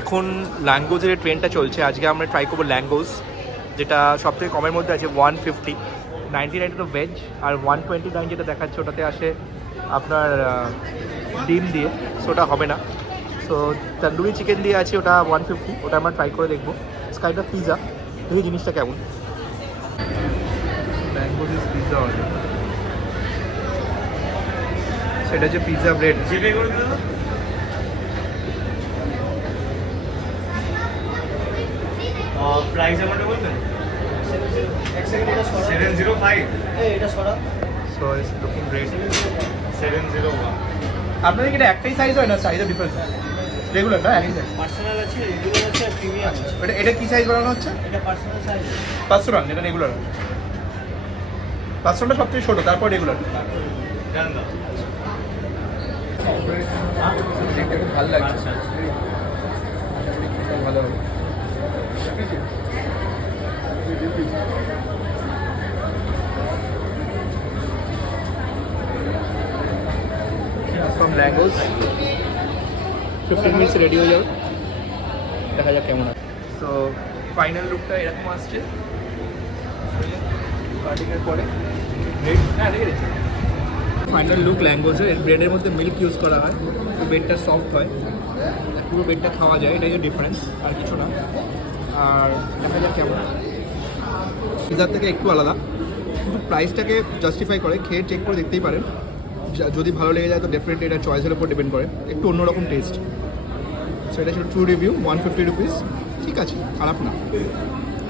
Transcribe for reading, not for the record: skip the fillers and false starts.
এখন ল্যাঙ্গোজের ট্রেনটা চলছে। আজকে আমরা ট্রাই করবো ল্যাঙ্গোজ, যেটা সব থেকে কমের মধ্যে আছে 150, 99 তো ভেজ, আর 129 যেটা দেখাচ্ছে ওটাতে আসে আপনার ডিম দিয়ে, সো ওটা হবে না। সো তন্দুরি চিকেন দিয়ে আছে, ওটা 150, ওটা আমরা ট্রাই করে দেখবো। স্কাইটা পিৎজা, দেখি জিনিসটা কেমন। ম্যাঙ্গোজ পিৎজা অর্ডার, সেটা হচ্ছে পিৎজা ব্রেড। প্রাইস আমাকে বলবেন? 705। এটা সরা। So it's looking great. 701। আপনাদের কি এটা একটাই সাইজ হয় না সাইজের ডিফারেন্স? রেগুলার না একই সাইজ? পার্সোনাল আছে, রেগুলার আছে, আর প্রিমিয়াম আছে। এটা কি সাইজ বানানো হচ্ছে? এটা পার্সোনাল সাইজ। পার্সোনাল, এটা রেগুলার। পার্সোনালটা সবথেকে ছোটো, তারপর রেগুলার। জান দাও। দেখতে খুব ভালো লাগছে। ভালো হবে। ফ্রম ল্যাঙ্গোজ 15 মিনিটস রেডি হয়ে যাবে, দেখা যাক কেমন আছে। সো ফাইনাল লুকটা এরকম আসছে কাটিংয়ের পরে। হ্যাঁ দেখে দিচ্ছি। ফাইনাল লুক ল্যাঙ্গোজের, ব্রেডের মধ্যে মিল্ক ইউজ করা হয়, তো ব্রেডটা সফট হয়, পুরো ব্রেডটা খাওয়া যায়, এটাই ডিফারেন্স, আর কিছু না। আর দেখা যাক কেমন। পিৎজার থেকে একটু আলাদা, কিন্তু প্রাইসটাকে জাস্টিফাই করে, খেয়ে চেক করে দেখতেই পারেন। যদি ভালো লেগে যায় তো ডেফিনেটলি এটা চয়েসের উপর ডিপেন্ড করে, একটু অন্যরকম টেস্ট। সো এটা ছিল ট্রু রিভিউ, 150 রুপিস, ঠিক আছে, খারাপ না।